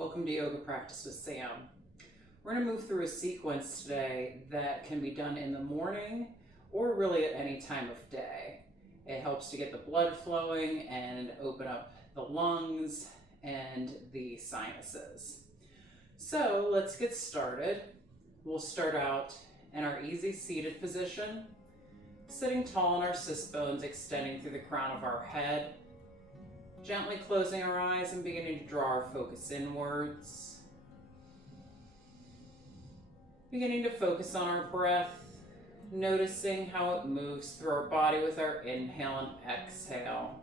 Welcome to Yoga Practice with Sam. We're going to move through a sequence today that can be done in the morning or really at any time of day. It helps to get the blood flowing and open up the lungs and the sinuses. So let's get started. We'll start out in our easy seated position, sitting tall on our sit bones, extending through the crown of our head. Gently closing our eyes and beginning to draw our focus inwards. Beginning to focus on our breath, noticing how it moves through our body with our inhale and exhale.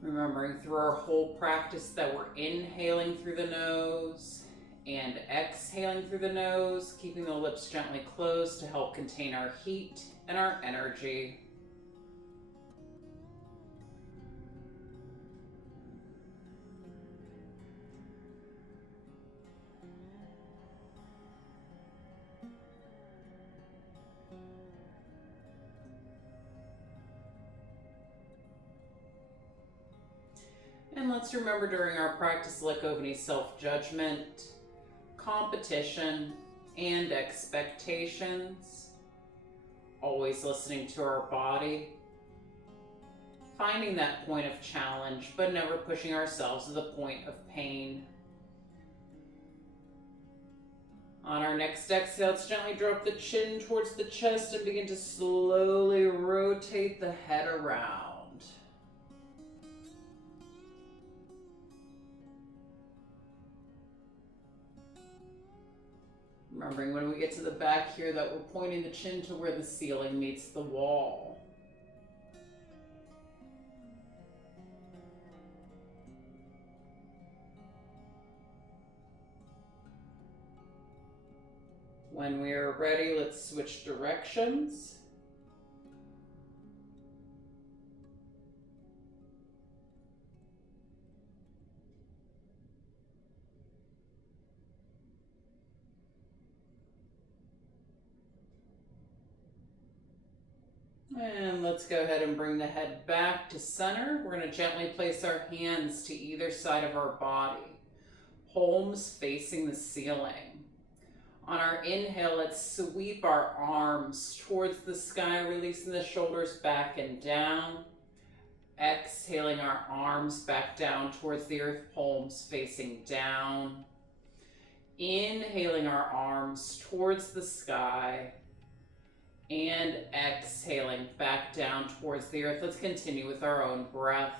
Remembering through our whole practice that we're inhaling through the nose and exhaling through the nose, keeping the lips gently closed to help contain our heat and our energy. And let's remember during our practice, let go of any self-judgment, competition, and expectations. Always listening to our body. Finding that point of challenge, but never pushing ourselves to the point of pain. On our next exhale, let's gently drop the chin towards the chest and begin to slowly rotate the head around. Remembering when we get to the back here that we're pointing the chin to where the ceiling meets the wall. When we are ready, let's switch directions. And let's go ahead and bring the head back to center. We're going to gently place our hands to either side of our body, palms facing the ceiling. On our inhale, let's sweep our arms towards the sky, releasing the shoulders back and down. Exhaling our arms back down towards the earth, palms facing down. Inhaling our arms towards the sky. And exhaling back down towards the earth. Let's continue with our own breath.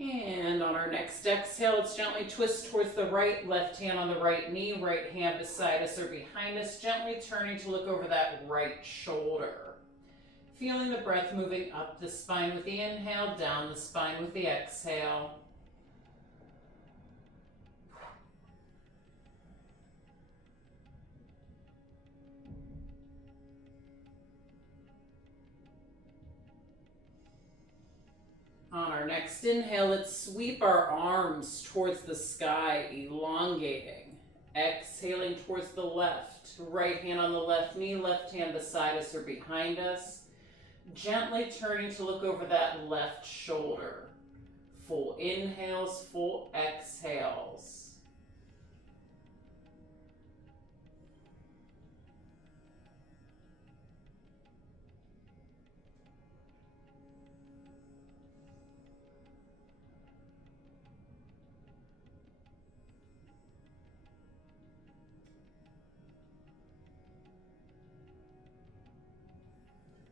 And on our next exhale, let's gently twist towards the right, left hand on the right knee, right hand beside us or behind us, gently turning to look over that right shoulder. Feeling the breath moving up the spine with the inhale, down the spine with the exhale. On our next inhale, let's sweep our arms towards the sky, elongating. Exhaling towards the left, right hand on the left knee, left hand beside us or behind us. Gently turning to look over that left shoulder. Full inhales, full exhales.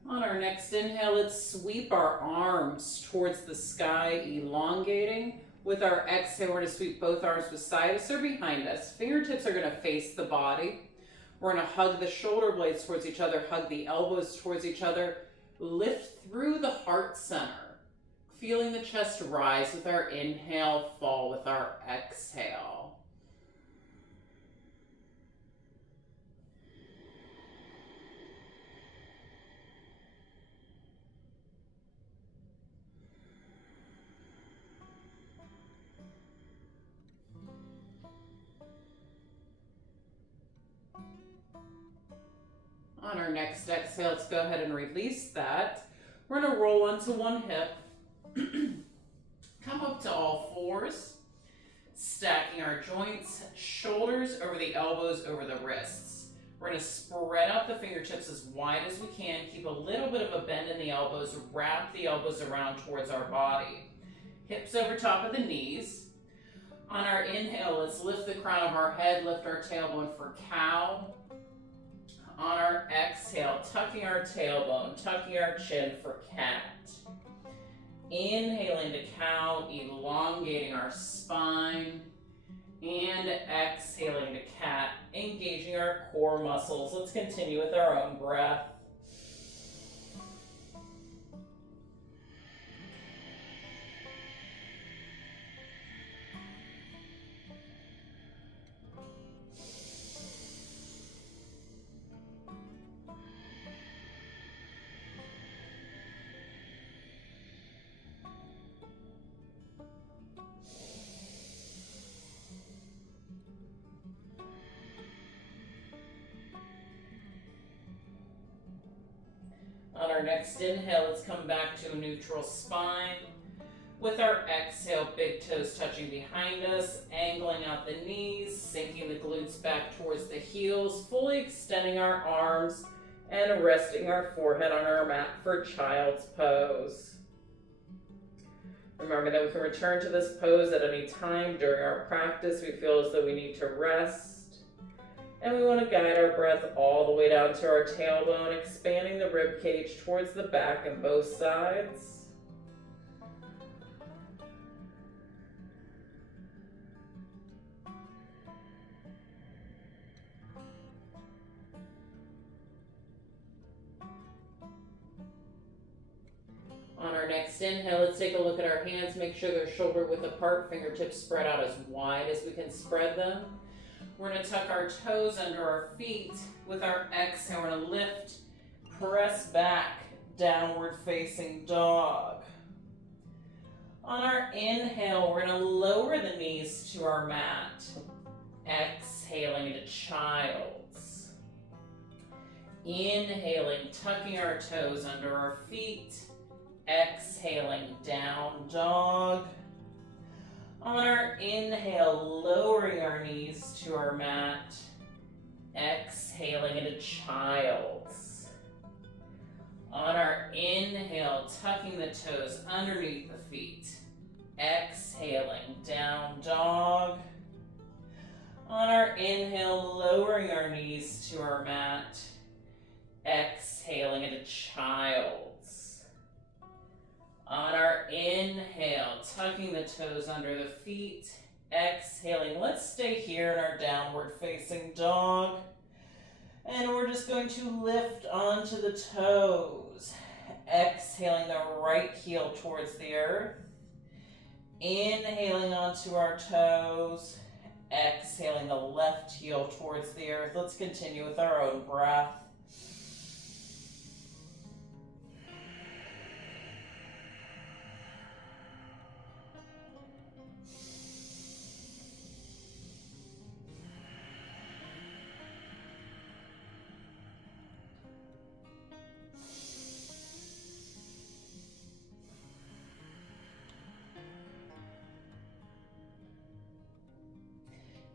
On our next inhale, let's sweep our arms towards the sky, elongating. With our exhale, we're going to sweep both arms beside us or behind us. Fingertips are going to face the body. We're going to hug the shoulder blades towards each other, hug the elbows towards each other. Lift through the heart center. Feeling the chest rise with our inhale, fall with our exhale. On our next exhale, let's go ahead and release that. We're going to roll onto one hip. Come up to all fours, stacking our joints, shoulders over the elbows, over the wrists. We're going to spread out the fingertips as wide as we can. Keep a little bit of a bend in the elbows. Wrap the elbows around towards our body. Hips over top of the knees. On our inhale, let's lift the crown of our head, lift our tailbone for cow. On our exhale, tucking our tailbone, tucking our chin for cat. Inhaling to cow, elongating our spine. And exhaling to cat, engaging our core muscles. Let's continue with our own breath. On our next inhale, let's come back to a neutral spine. With our exhale, big toes touching behind us, angling out the knees, sinking the glutes back towards the heels, fully extending our arms, and resting our forehead on our mat for child's pose. Remember that we can return to this pose at any time during our practice. We feel as though we need to rest. And we want to guide our breath all the way down to our tailbone, expanding the rib cage towards the back and both sides. On our next inhale, let's take a look at our hands. Make sure they're shoulder width apart, fingertips spread out as wide as we can spread them. We're going to tuck our toes under our feet. With our exhale, we're going to lift, press back, downward facing dog. On our inhale, we're going to lower the knees to our mat. Exhaling into child's. Inhaling, tucking our toes under our feet. Exhaling, down dog. On our inhale, lowering our knees to our mat. Exhaling into child's. On our inhale, tucking the toes underneath the feet. Exhaling, down dog. On our inhale, lowering our knees to our mat. Exhaling into child's. On our inhale, tucking the toes under the feet. Exhaling, let's stay here in our downward facing dog. And we're just going to lift onto the toes. Exhaling the right heel towards the earth. Inhaling onto our toes. Exhaling the left heel towards the earth. Let's continue with our own breath.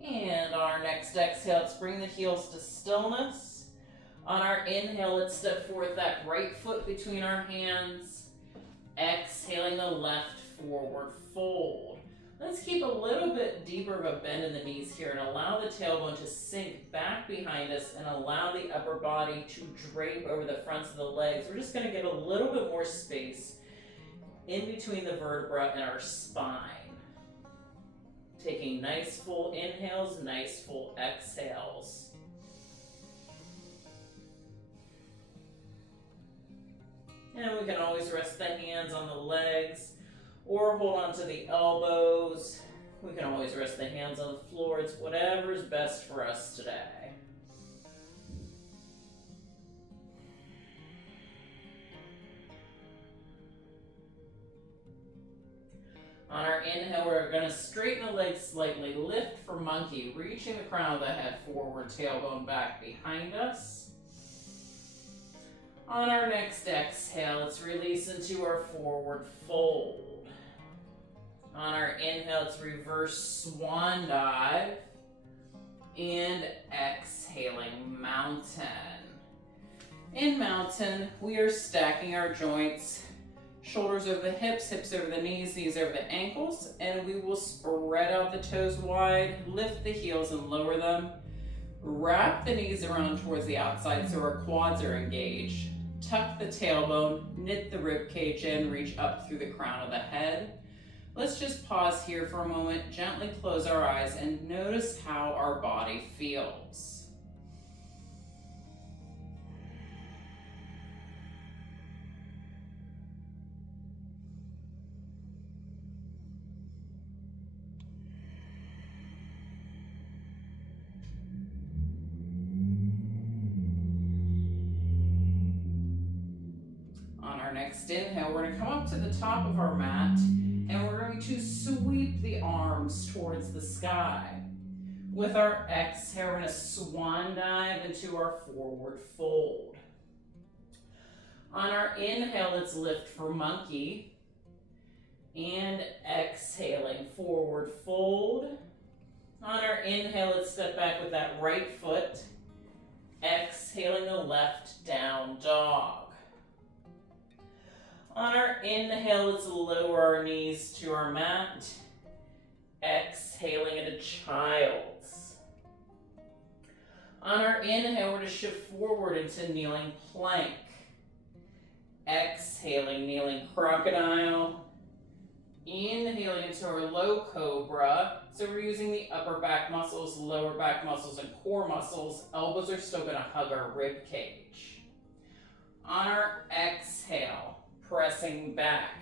And on our next exhale, let's bring the heels to stillness. On our inhale, let's step forth that right foot between our hands. Exhaling the left forward fold. Let's keep a little bit deeper of a bend in the knees here and allow the tailbone to sink back behind us and allow the upper body to drape over the fronts of the legs. We're just going to get a little bit more space in between the vertebra and our spine. Taking nice full inhales, nice full exhales. And we can always rest the hands on the legs. or hold on to the elbows. We can always rest the hands on the floor. It's whatever is best for us today. On our inhale, we're going to straighten the legs slightly, lift for monkey, reaching the crown of the head forward, tailbone back behind us. On our next exhale, let's release into our forward fold. On our inhale, let's reverse swan dive and exhaling mountain. In mountain, we are stacking our joints. Shoulders over the hips, hips over the knees, knees over the ankles, and we will spread out the toes wide, lift the heels and lower them. Wrap the knees around towards the outside so our quads are engaged. Tuck the tailbone, knit the rib cage in, reach up through the crown of the head. Let's just pause here for a moment, gently close our eyes, and notice how our body feels. Next inhale, we're going to come up to the top of our mat and we're going to sweep the arms towards the sky. With our exhale, we're going to swan dive into our forward fold. On our inhale, let's lift for monkey and exhaling forward fold. On our inhale, let's step back with that right foot, exhaling the left down dog. On our inhale, let's lower our knees to our mat, exhaling into child's. On our inhale, we're going to shift forward into kneeling plank, exhaling kneeling crocodile, inhaling into our low cobra. So we're using the upper back muscles, lower back muscles, and core muscles. Elbows are still going to hug our rib cage. On our exhale, pressing back,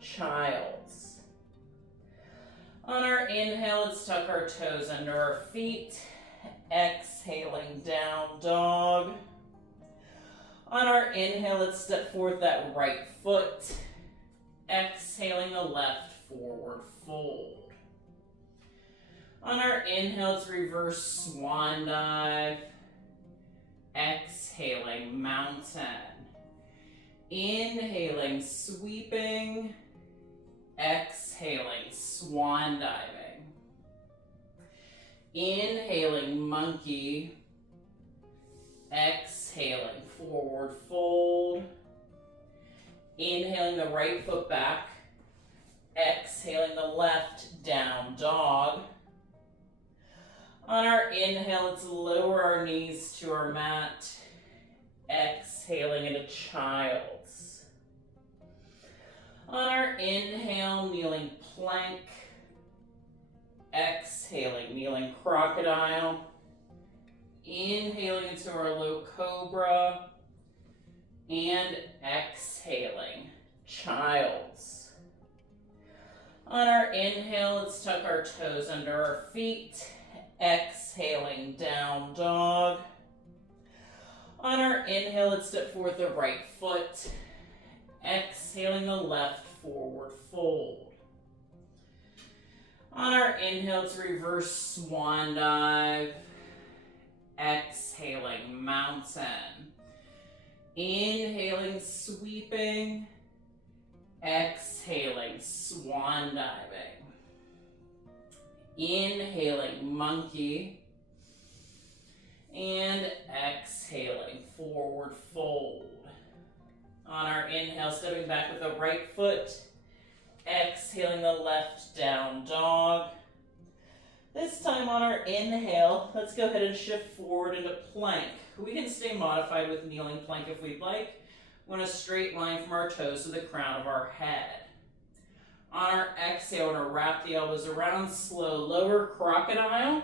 child's. On our inhale, let's tuck our toes under our feet, exhaling down dog. On our inhale, let's step forward that right foot, exhaling the left forward fold. On our inhale, let's reverse swan dive, exhaling mountain. Inhaling, sweeping, exhaling, swan diving. Inhaling, monkey, exhaling, forward fold. Inhaling the right foot back, exhaling the left down dog. On our inhale, let's lower our knees to our mat, exhaling into child's. On our inhale, kneeling plank, exhaling, kneeling crocodile, inhaling into our low cobra, and exhaling, child's. On our inhale, let's tuck our toes under our feet, exhaling, down dog. On our inhale, let's step forward the right foot, exhaling the left forward fold. On our inhale, let's reverse swan dive, exhaling mountain. Inhaling, sweeping, exhaling, swan diving. Inhaling, monkey, and exhaling, forward fold. On our inhale, stepping back with the right foot, exhaling the left down dog. This time on our inhale, let's go ahead and shift forward into plank. We can stay modified with kneeling plank if we'd like. We want a straight line from our toes to the crown of our head. On our exhale, we're going to wrap the elbows around, slow lower crocodile.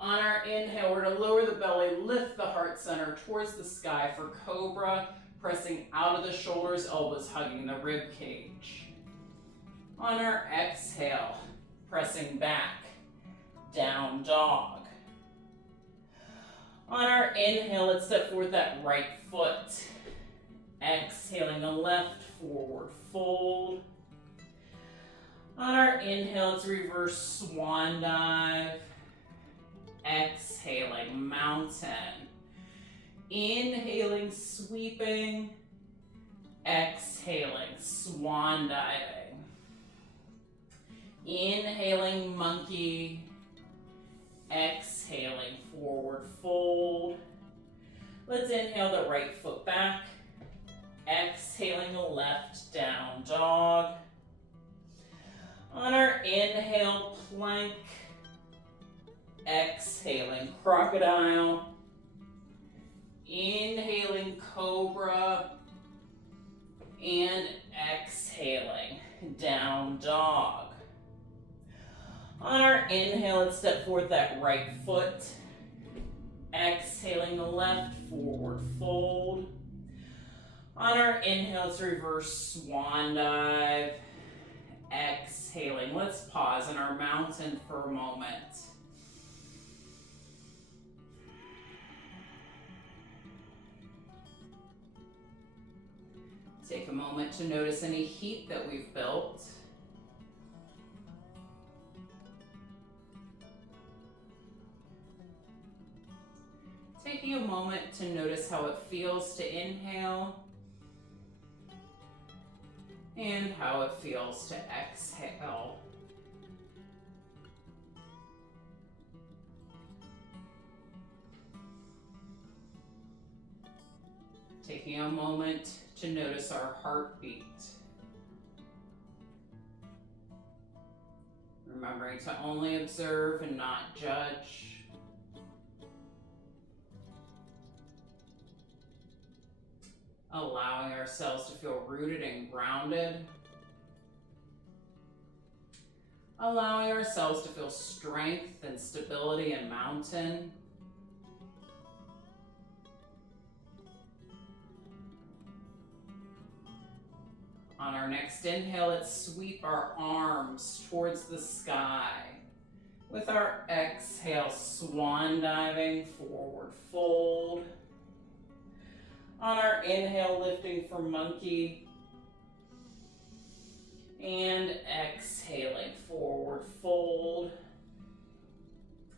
On our inhale, we're going to lower the belly, lift the heart center towards the sky for cobra. pressing out of the shoulders, elbows hugging the rib cage. On our exhale, pressing back, down dog. On our inhale, let's step forward that right foot. Exhaling the left, forward fold. On our inhale, let's reverse swan dive. Exhaling, mountain. Inhaling, sweeping. Exhaling, swan diving. Inhaling, monkey. Exhaling, forward fold. Let's inhale the right foot back. Exhaling the left, down dog. On our inhale, plank. Exhaling, crocodile. Inhaling, cobra. And exhaling, down dog. On our inhale, let's step forward that right foot. Exhaling the left, forward fold. On our inhale, let's reverse swan dive. Exhaling. Let's pause in our mountain for a moment. Take a moment to notice any heat that we've built. Taking a moment to notice how it feels to inhale and how it feels to exhale. Taking a moment to notice our heartbeat. Remembering to only observe and not judge. Allowing ourselves to feel rooted and grounded. Allowing ourselves to feel strength and stability and mountain. On our next inhale, let's sweep our arms towards the sky. With our exhale, swan diving, forward fold. On our inhale, lifting for monkey. And exhaling, forward fold.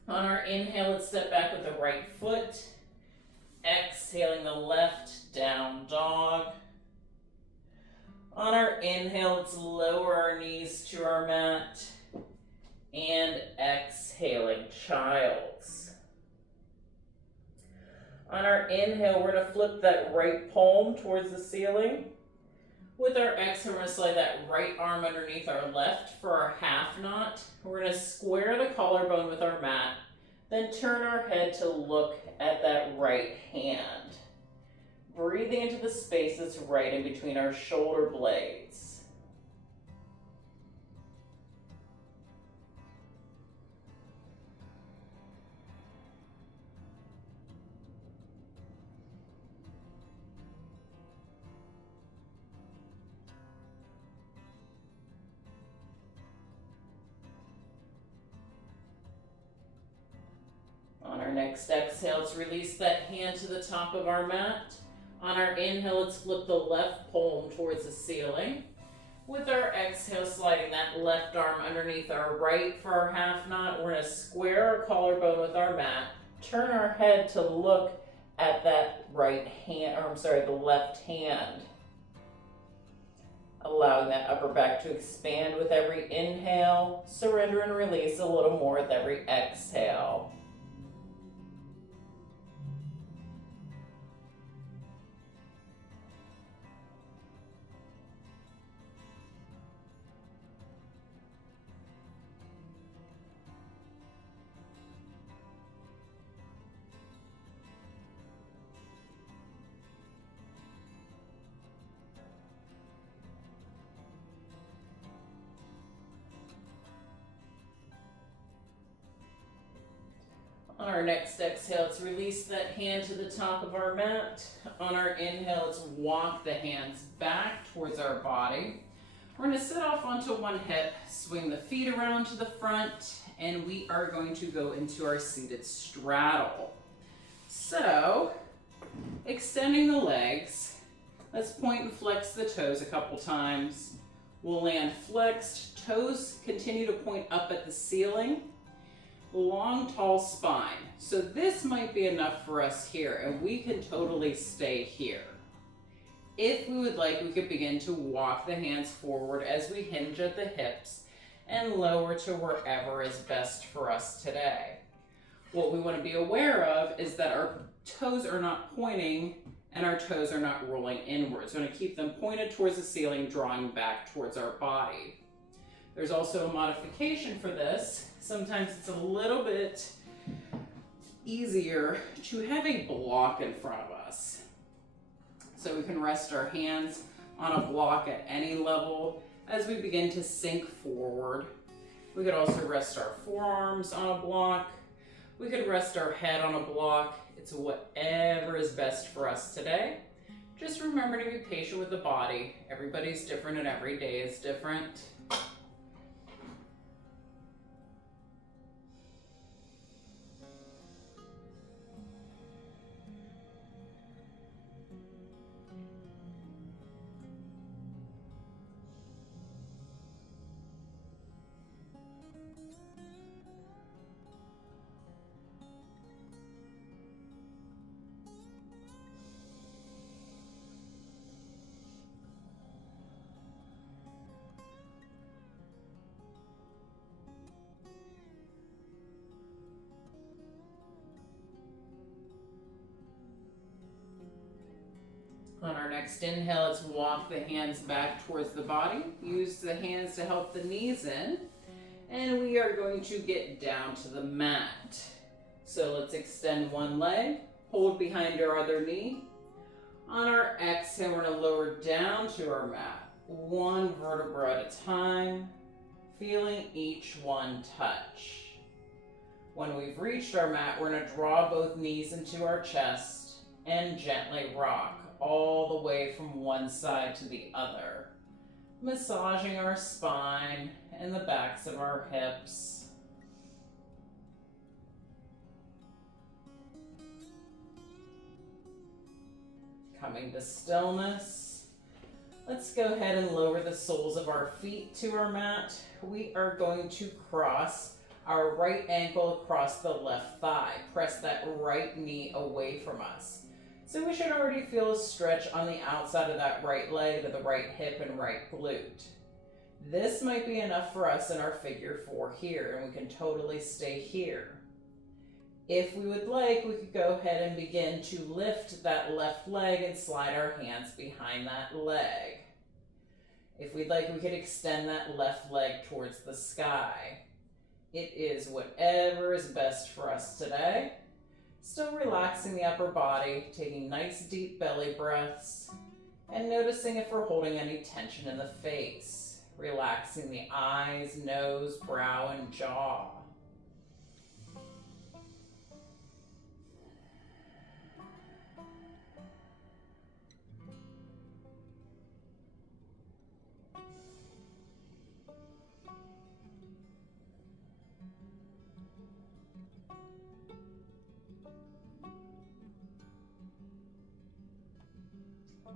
On our inhale, let's step back with the right foot. Exhaling the left, down dog. On our inhale, let's lower our knees to our mat. And exhaling, child's. On our inhale, we're going to flip that right palm towards the ceiling. With our exhale, we're going to slide that right arm underneath our left for our half knot. We're going to square the collarbone with our mat, then turn our head to look at that right hand. Breathing into the space that's right in between our shoulder blades. On our next exhale, let's release that hand to the top of our mat. On our inhale, let's flip the left palm towards the ceiling. With our exhale, sliding that left arm underneath our right for our half knot, we're going to square our collarbone with our mat, turn our head to look at that the left hand. Allowing that upper back to expand with every inhale, surrender and release a little more with every exhale. our next exhale, let's release that hand to the top of our mat. On our inhale, let's walk the hands back towards our body. We're going to sit off onto one hip, swing the feet around to the front, and we are going to go into our seated straddle. So, extending the legs, let's point and flex the toes a couple times. We'll land flexed, toes continue to point up at the ceiling. Long, tall spine. So this might be enough for us here, and we can totally stay here. If we would like, we could begin to walk the hands forward as we hinge at the hips and lower to wherever is best for us today. What we want to be aware of is that our toes are not pointing and our toes are not rolling inwards. We're going to keep them pointed towards the ceiling, drawing back towards our body. There's also a modification for this. Sometimes it's a little bit easier to have a block in front of us. So we can rest our hands on a block at any level as we begin to sink forward. We could also rest our forearms on a block. We could rest our head on a block. It's whatever is best for us today. Just remember to be patient with the body. Everybody's different and every day is different. On our next inhale, let's walk the hands back towards the body. Use the hands to help the knees in. And we are going to get down to the mat. So let's extend one leg, hold behind our other knee. On our exhale, we're going to lower down to our mat, one vertebra at a time, feeling each one touch. When we've reached our mat, we're going to draw both knees into our chest and gently rock all the way from one side to the other, massaging our spine and the backs of our hips. Coming to stillness, let's go ahead and lower the soles of our feet to our mat. We are going to cross our right ankle across the left thigh. Press that right knee away from us. So we should already feel a stretch on the outside of that right leg to the right hip and right glute. This might be enough for us in our figure 4 here, and we can totally stay here. If we would like, we could go ahead and begin to lift that left leg and slide our hands behind that leg. If we'd like, we could extend that left leg towards the sky. It is whatever is best for us today. Still relaxing the upper body, taking nice deep belly breaths, and noticing if we're holding any tension in the face. Relaxing the eyes, nose, brow, and jaw.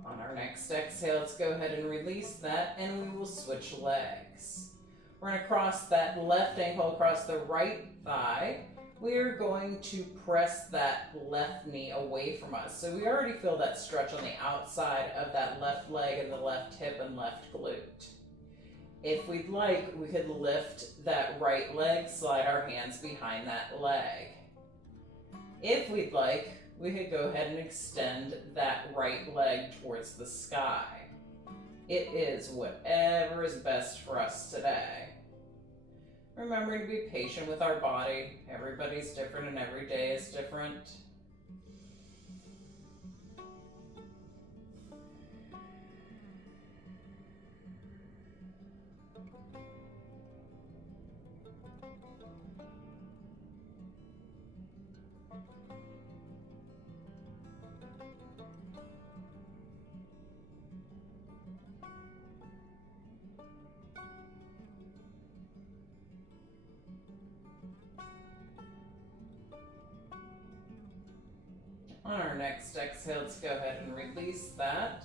On our next exhale, let's go ahead and release that, and we will switch legs. We're going to cross that left ankle across the right thigh. We are going to press that left knee away from us. So we already feel that stretch on the outside of that left leg and the left hip and left glute. If we'd like, we could lift that right leg, slide our hands behind that leg. If we'd like, we could go ahead and extend that right leg towards the sky. It is whatever is best for us today. Remembering to be patient with our body. Everybody's different and every day is different. On our next exhale, let's go ahead and release that.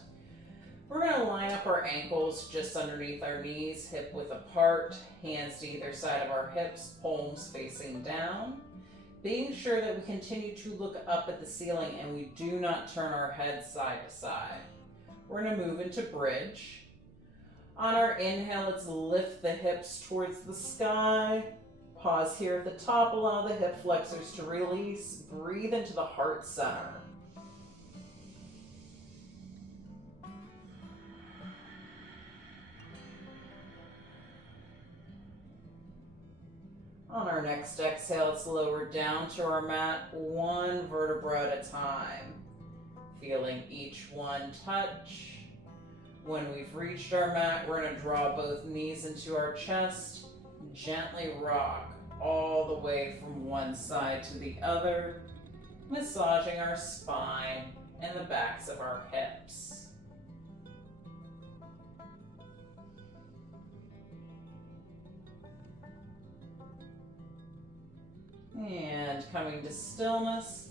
We're going to line up our ankles just underneath our knees, hip width apart, hands to either side of our hips, palms facing down. Being sure that we continue to look up at the ceiling and we do not turn our head side to side. We're going to move into bridge. On our inhale, let's lift the hips towards the sky. Pause here at the top, allow the hip flexors to release. Breathe into the heart center. On our next exhale, let's lower down to our mat, one vertebra at a time. Feeling each one touch. When we've reached our mat, we're going to draw both knees into our chest, gently rock all the way from one side to the other, massaging our spine and the backs of our hips. And coming to stillness,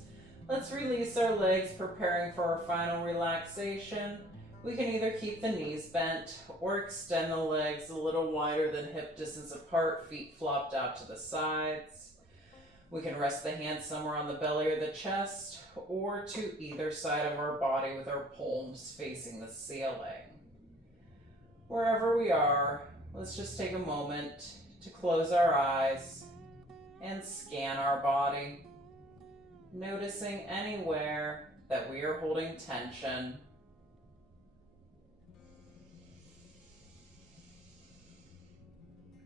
let's release our legs, preparing for our final relaxation. We can either keep the knees bent or extend the legs a little wider than hip distance apart, feet flopped out to the sides. We can rest the hands somewhere on the belly or the chest or to either side of our body with our palms facing the ceiling. Wherever we are, let's just take a moment to close our eyes and scan our body, noticing anywhere that we are holding tension.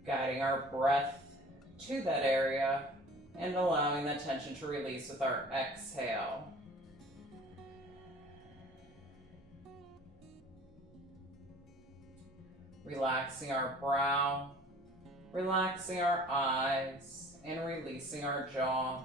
Guiding our breath to that area and allowing that tension to release with our exhale. Relaxing our brow, relaxing our eyes, and releasing our jaw.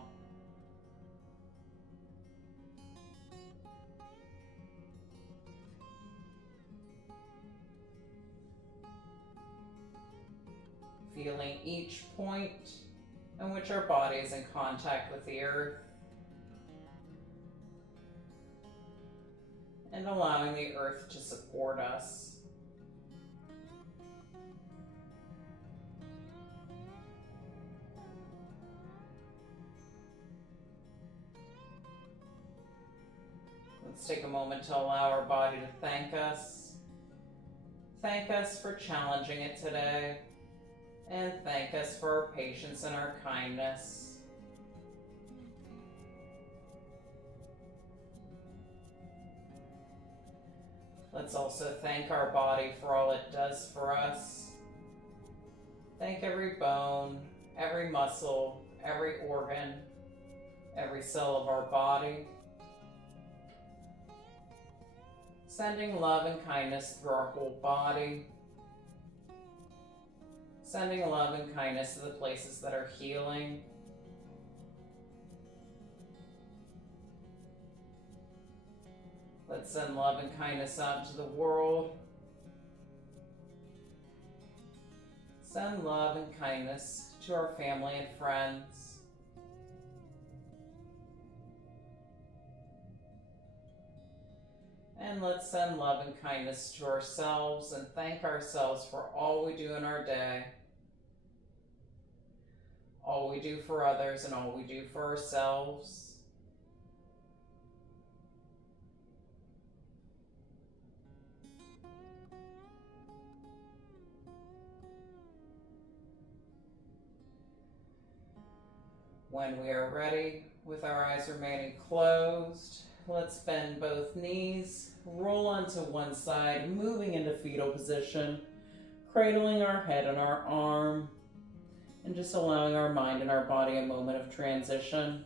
Feeling each point in which our body is in contact with the earth, and allowing the earth to support us. Let's take a moment to allow our body to thank us. Thank us for challenging it today. And thank us for our patience and our kindness. Let's also thank our body for all it does for us. Thank every bone, every muscle, every organ, every cell of our body. Sending love and kindness through our whole body. Sending love and kindness to the places that are healing. Let's send love and kindness out to the world. Send love and kindness to our family and friends. And let's send love and kindness to ourselves and thank ourselves for all we do in our day. All we do for others and all we do for ourselves. When we are ready, with our eyes remaining closed, let's bend both knees, roll onto one side, moving into fetal position, cradling our head and our arm, and just allowing our mind and our body a moment of transition.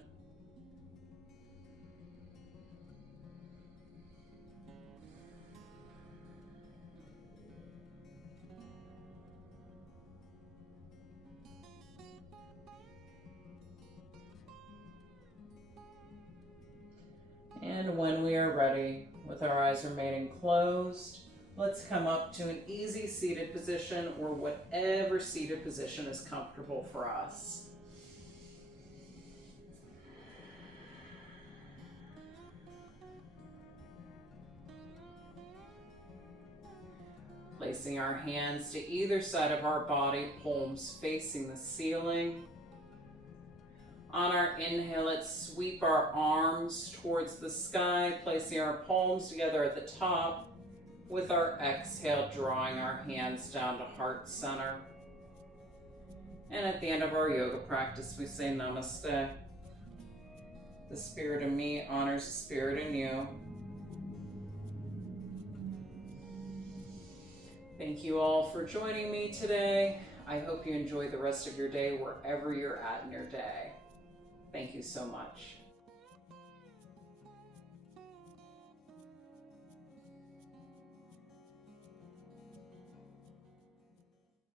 And when we are ready, with our eyes remaining closed, let's come up to an easy seated position or whatever seated position is comfortable for us. Placing our hands to either side of our body, palms facing the ceiling. On our inhale, let's sweep our arms towards the sky, placing our palms together at the top. With our exhale, drawing our hands down to heart center. And at the end of our yoga practice, we say namaste. The spirit in me honors the spirit in you. Thank you all for joining me today. I hope you enjoy the rest of your day wherever you're at in your day. Thank you so much.